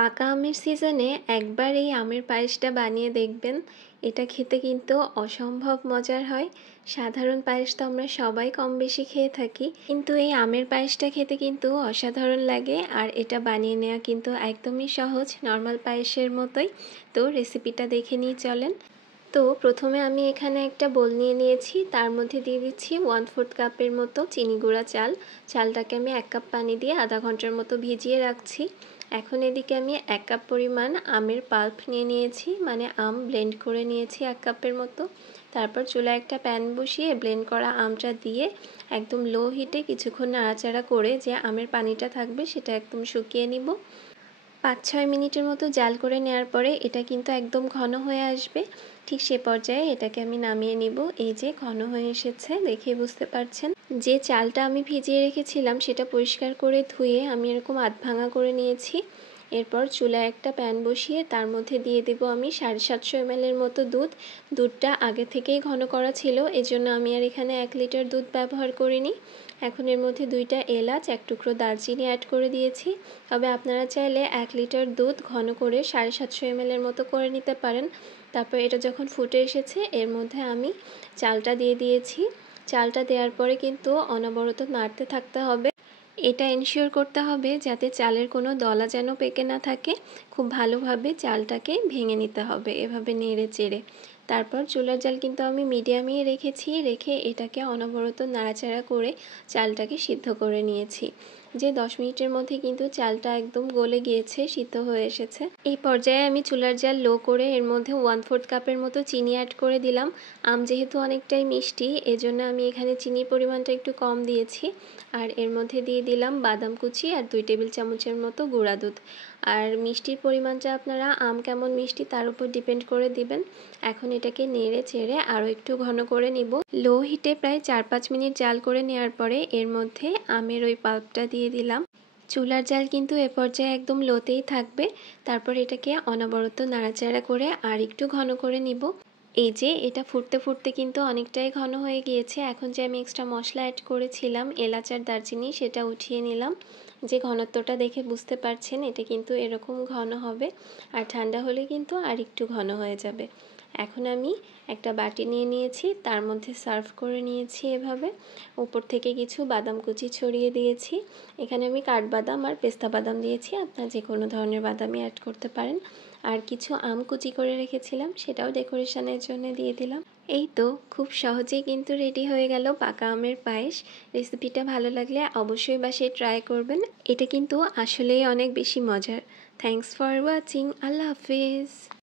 পাকা আমের সিজনে একবার এই আমের পায়েসটা বানিয়ে দেখবেন। এটা খেতে কিন্তু অসম্ভব মজার হয়। সাধারণ পায়েস তো আমরা সবাই কম বেশি খেয়ে থাকি, কিন্তু এই আমের পায়েসটা খেতে কিন্তু অসাধারণ লাগে। আর এটা বানিয়ে নেওয়া কিন্তু একদমই সহজ, নর্মাল পায়েসের মতোই। তো রেসিপিটা দেখে নিয়ে চলেন। তো প্রথমে আমি এখানে একটা বোল নিয়ে নিয়েছি, তার মধ্যে দিয়ে দিচ্ছি 1/4 কাপের মতো চিনি গুঁড়া চাল। চালটাকে আমি 1 কাপ পানি দিয়ে আধা ঘন্টার মতো ভিজিয়ে রাখছি। এখন এদিকে আমি 1 কাপ পরিমাণ আমের পাল্প নিয়ে নিয়েছি, মানে আম ব্লেন্ড করে নিয়েছি 1 কাপের মতো। তারপর চুলায় একটা প্যান বসিয়ে ব্লেন্ড করা আমটা দিয়ে একদম লো হিটে কিছুক্ষণ নাড়াচাড়া করে যে আমের পানিটা থাকবে সেটা একদম শুকিয়ে নিব। 5-6 মিনিটের মতো জাল করে নেওয়ার পরে এটা কিন্তু একদম ঘন হয়ে আসবে। ঠিক সে পর্যায়ে এটাকে আমি নামিয়ে নিব। এই যে ঘন হয়ে এসেছে, দেখে বুঝতে পারছেন। যে চালটা আমি ভিজিয়ে রেখেছিলাম সেটা পরিষ্কার করে ধুয়ে আমি এরকম আধ ভাঙা করে নিয়েছি। এরপর চুলায় একটা প্যান বসিয়ে তার মধ্যে দিয়ে দেব আমি 750 ml এর মতো দুধ। দুধটা আগে থেকেই ঘন করা ছিল, এজন্য আমি আর এখানে 1 লিটার দুধ ব্যবহার করিনি। এখন এর মধ্যে 2টা এলাচ, 1 টুকরো দারচিনি অ্যাড করে দিয়েছি। তবে আপনারা চাইলে 1 লিটার দুধ ঘন করে 750 ml এর মতো করে নিতে পারেন। তারপর এটা যখন ফুটে এসেছে এর মধ্যে আমি চালটা দিয়ে দিয়েছি। চালটা দেওয়ার পরে কিন্তু অনবরত নাড়তে থাকতে হবে। এটা এনশিওর করতে হবে যাতে চালের কোনো দলা যেন পেকে না থাকে। খুব ভালোভাবে চালটাকে ভেঙে নিতে হবে এভাবে নেড়ে চেড়ে। তারপর চুলার জাল কিন্তু আমি মিডিয়ামেই রেখেছি, রেখে এটাকে অনবরত নাড়াচাড়া করে চালটাকে সিদ্ধ করে নিয়েছি। যে 10 মিনিটের মধ্যে কিন্তু চালটা একদম গলে গিয়েছে, সিদ্ধ হয়ে এসেছে। এই পর্যায়ে আমি চুলার জাল লো করে এর মধ্যে 1/4 কাপের মতো চিনি অ্যাড করে দিলাম। আম যেহেতু অনেকটাই মিষ্টি, এজন্য আমি এখানে চিনির পরিমাণটা একটু কম দিয়েছি। আর এর মধ্যে দিয়ে দিলাম বাদাম কুচি আর 2 টেবিল চামচের মতো গুঁড়া দুধ। আর মিষ্টির পরিমাণটা আপনারা আম কেমন মিষ্টি তার উপর ডিপেন্ড করে দিবেন। এখন এটাকে নেড়ে চেড়ে আরও একটু ঘন করে নিব। লো হিটে প্রায় 4-5 মিনিট জাল করে নেওয়ার পরে এর মধ্যে আমের ওই পাল্পটা দিয়ে দিলাম। চুলার জাল কিন্তু এ পর্যায়ে একদম লোতেই থাকবে। তারপর এটাকে অনবরত নাড়াচাড়া করে আর একটু ঘন করে নিব। এই যে এটা ফুটতে ফুটতে কিন্তু অনেকটাই ঘন হয়ে গিয়েছে। এখন যে আমি এক্সট্রা মশলা অ্যাড করেছিলাম এলাচ আর দারচিনি, সেটা উঠিয়ে নিলাম। যে ঘনত্বটা দেখে বুঝতে পারছেন এটা কিন্তু এরকম ঘন হবে, আর ঠান্ডা হলে কিন্তু আর একটু ঘন হয়ে যাবে। এখন আমি একটা বাটি নিয়ে নিয়েছি, তার মধ্যে সার্ভ করে নিয়েছি এভাবে। উপর থেকে কিছু বাদাম কুচি ছড়িয়ে দিয়েছি। এখানে আমি কাঠবাদাম আর পেস্তা বাদাম দিয়েছি, আপনারা যে কোনো ধরনের বাদামই অ্যাড করতে পারেন। আর কিছু আম কুচি করে রেখেছিলাম, সেটাও ডেকোরেশনের জন্য দিয়ে দিলাম। এই তো খুব সহজেই কিন্তু রেডি হয়ে গেল পাকা আমের পায়েস। রেসিপিটা ভালো লাগলে অবশ্যই বাসায় ট্রাই করবেন। এটা কিন্তু আসলেই অনেক বেশি মজার। Thanks for watching. Allah Hafiz.